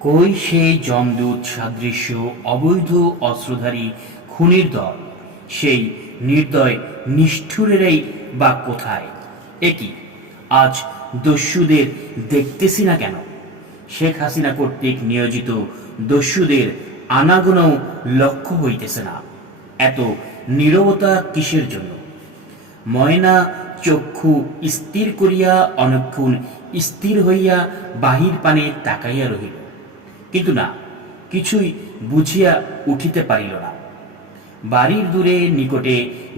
কই সেই যমদূত সাদৃশ্য অবৈধ অস্ত্রধারী খুনির দল, সেই নির্দয় নিষ্ঠুরেরাই বা কোথায়? এটি আজ দস্যুদের দেখতেছি না কেন? শেখ হাসিনা কর্তৃক নিয়োজিত দস্যুদের আনাগোনাও লক্ষ্য হইতেছে না। এত নীরবতা কিসের জন্য? ময়না চক্ষু স্থির করিয়া অনেকক্ষণ স্থির হইয়া বাহির পানে তাকাইয়া রহিল, কিন্তু না, কিছুই বুঝিয়া উঠিতে পারিল না। বাড়ির দূরে নিকটে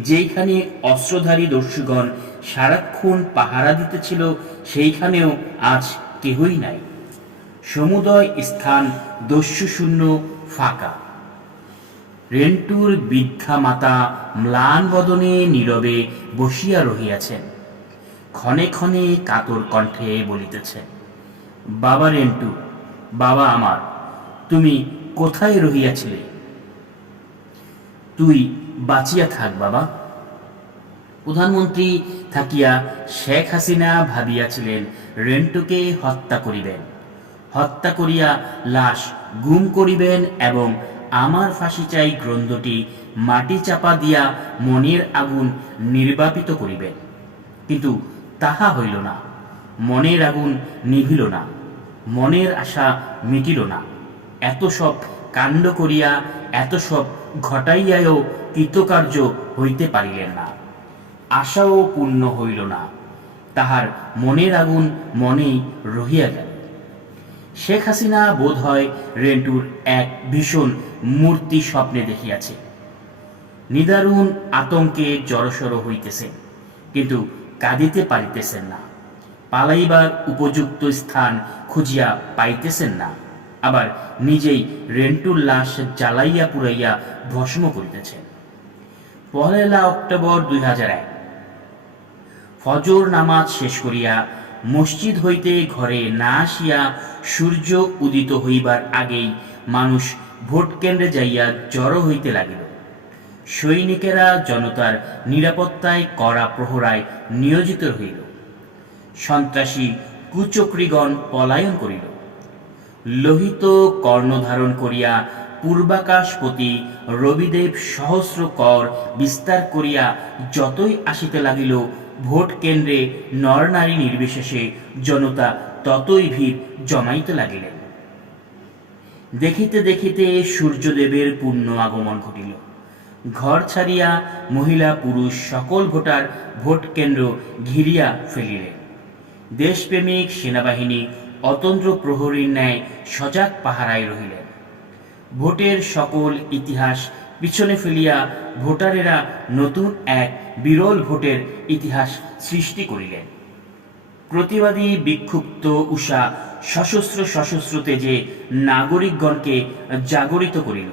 যেইখানে অস্ত্রধারী দস্যুগণ সারাক্ষণ পাহারা দিতেছিল, সেইখানেও আজ কেহই নাই। সমুদয় স্থান দস্যুশূন্য, ফাঁকা। রেন্টুর বৃদ্ধা মাতা ম্লান বদনে নীরবে বসিয়া রহিয়াছেন। ক্ষণে ক্ষণে কাতর কণ্ঠে বলিতেছেন, বাবা রেন্টু, বাবা আমার, তুমি কোথায় রহিয়াছিলে? তুই বাঁচিয়া থাক বাবা। প্রধানমন্ত্রী থাকিয়া শেখ হাসিনা ভাবিয়াছিলেন রেন্টুকে হত্যা করিবেন, হত্যা করিয়া লাশ গুম করিবেন এবং আমার ফাঁসি চাই গ্রন্থটি মাটি চাপা দিয়া মনের আগুন নির্বাপিত করিবেন। কিন্তু তাহা হইল না। মনের আগুন নিভিল না, মনের আশা মিটিল না। এত সব কাণ্ড করিয়া, এত সব ঘটাইয়াও কৃতকার্য হইতে পারিলেন না। আশাও পূর্ণ হইল না। তাহার মনের আগুন মনেই রহিয়া গেল। শেখ হাসিনা বোধ হয় রেন্টুর এক ভীষণ মূর্তি স্বপ্নে দেখিয়াছে। নিদারুণ আতঙ্কে জড়সড় হইতেছেন, কিন্তু কাঁদিতে পারিতেছেন না। পালাইবার উপযুক্ত স্থান খুঁজিয়া পাইতেছেন না। আবার নিজেই রেন্টুর লাশ জ্বালাইয়া পুড়াইয়া ভস্ম করিতেছেন। 1 অক্টোবর 2001 ফজর নামাজ শেষ করিয়া মসজিদ হইতে ঘরে না আসিয়া সূর্য উদিত হইবার আগেই মানুষ ভোট কেন্দ্রে যাইয়া জড়ো হইতে লাগিল। সৈনিকেরা জনতার নিরাপত্তায় কড়া প্রহরায় নিয়োজিত হইল। সন্ত্রাসী কুচক্রীগণ পলায়ন করিল। লোহিত কর্ণধারণ করিয়া পূর্বাকাশপতি রবিদেব সহস্র কর বিস্তার করিয়া যতই আসিতে লাগিল, ভোট কেন্দ্রে নরনারী নির্বিশেষে জনতা ততই ভিড় জমাইতে লাগিলেন। দেখিতে দেখিতে সূর্যদেবের পূর্ণ আগমন ঘটিল। ঘর ছাড়িয়া মহিলা পুরুষ সকল ভোটার ভোট কেন্দ্র ঘিরিয়া ফেলিলেন। দেশপ্রেমিক সেনাবাহিনী অতন্ত্র প্রহরীর ন্যায় সজাগ পাহারায় রহিলেন। ভোটের সকল ইতিহাস পিছনে ফেলিয়া ভোটারেরা নতুন এক বিরল ভোটের ইতিহাস সৃষ্টি করিলেন। প্রতিবাদী বিক্ষুব্ধ উষা সশস্ত্র সশস্ত্র তেজে নাগরিকগণকে জাগরিত করিল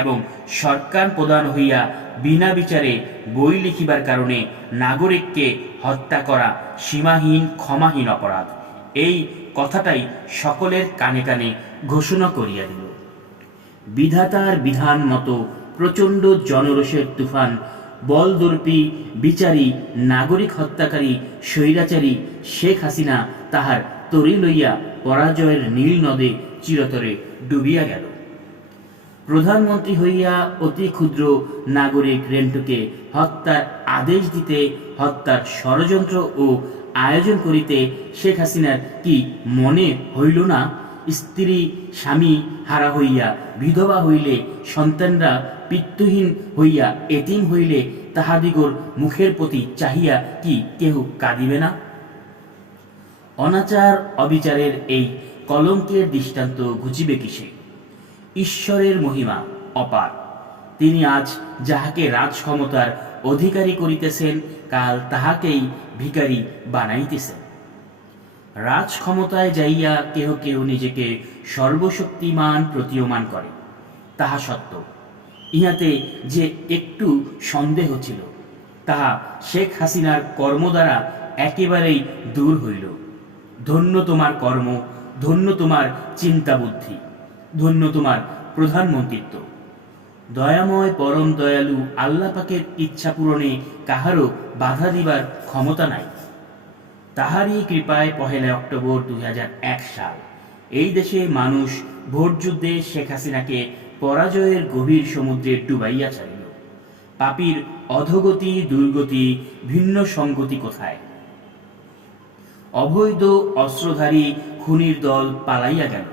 এবং সরকার প্রধান হইয়া বিনা বিচারে বই লিখিবার কারণে নাগরিককে হত্যা করা সীমাহীন ক্ষমাহীন অপরাধ, এই কথাটাই সকলের কানে কানে ঘোষণা করিয়া দিল। বিধাতার বিধান মতো প্রচণ্ড জনরোষের তুফান বলদর্পী বিচারী নাগরিক হত্যাকারী স্বৈরাচারী শেখ হাসিনা তাহার তরি লইয়া পরাজয়ের নীল নদে চিরতরে ডুবিয়া গেল। প্রধানমন্ত্রী হইয়া অতি ক্ষুদ্র নাগরিক রেন্টুকে হত্যার আদেশ দিতে, হত্যার ষড়যন্ত্র ও আয়োজন করিতে শেখ হাসিনার কি মনে হইল না? স্ত্রী স্বামী হারা হইয়া বিধবা হইলে, সন্তানরা পিতৃহীন হইয়া এতিম হইলে তাহাদিগর মুখের প্রতি চাহিয়া কি কেহ কাঁদিবে না? অনাচার অবিচারের এই কলঙ্কের দৃষ্টান্ত ঘুচিবে কিসে? ঈশ্বরের মহিমা অপার। তিনি আজ যাহাকে রাজ ক্ষমতার অধিকারী করিতেছেন, কাল তাহাকেই ভিখারি বানাইতেছেন। রাজ ক্ষমতায় যাইয়া কেহ কেহ নিজেকে সর্বশক্তিমান প্রতীয়মান করে, তাহা সত্য। ইহাতে যে একটু সন্দেহ ছিল, তাহা শেখ হাসিনার কর্ম দ্বারা একেবারেই দূর হইল। ধন্য তোমার কর্ম, ধন্য তোমার চিন্তা বুদ্ধি, ধন্য তোমার প্রধানমন্ত্রিত্ব। দয়াময় পরম দয়ালু আল্লাহ পাকের ইচ্ছা পূরণে কাহারও বাধা দিবার ক্ষমতা নাই। তাহারই কৃপায় 1 অক্টোবর 2001 সাল এই দেশে মানুষ ভোটযুদ্ধে শেখ হাসিনাকে পরাজয়ের গভীর সমুদ্রে ডুবাইয়া ছাড়িল। পাপীর অধোগতি দুর্গতি ভিন্ন সঙ্গতি কোথায়? অবৈধ অস্ত্রধারী খুনির দল পালাইয়া গেল।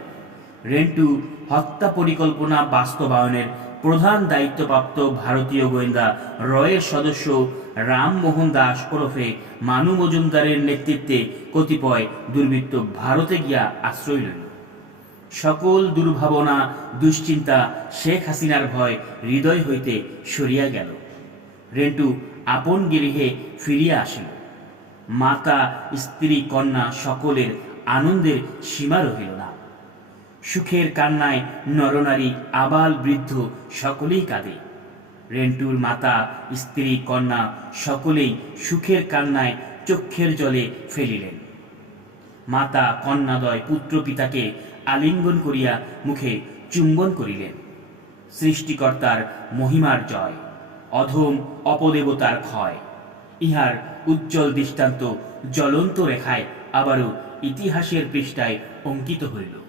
রেন্টু হত্যা পরিকল্পনা বাস্তবায়নের প্রধান দায়িত্বপ্রাপ্ত ভারতীয় গোয়েন্দা রয়ের সদস্য রামমোহন দাস ওরফে মানু মজুমদারের নেতৃত্বে কতিপয় দুর্বৃত্ত ভারতে গিয়া আশ্রয় লইল। সকল দুর্ভাবনা দুশ্চিন্তা শেখ হাসিনার ভয় হৃদয় হইতে সরিয়া গেল। রেন্টু আপন গৃহে ফিরিয়া আসিল। মাতা স্ত্রী কন্যা সকলের আনন্দের সীমা রহিল না। সুখের কান্নায় নরনারী আবাল বৃদ্ধ সকলেই কাঁদে। রেন্টুর মাতা স্ত্রী কন্যা সকলেই সুখের কান্নায় চক্ষের জলে ফেলিলেন। মাতা কন্যাদয় পুত্র পিতাকে আলিঙ্গন করিয়া মুখে চুম্বন করিলেন। সৃষ্টিকর্তার মহিমার জয়, অধম অপদেবতার ক্ষয়, ইহার উজ্জ্বল দৃষ্টান্ত জ্বলন্ত রেখায় আবারও ইতিহাসের পৃষ্ঠায় অঙ্কিত হইল।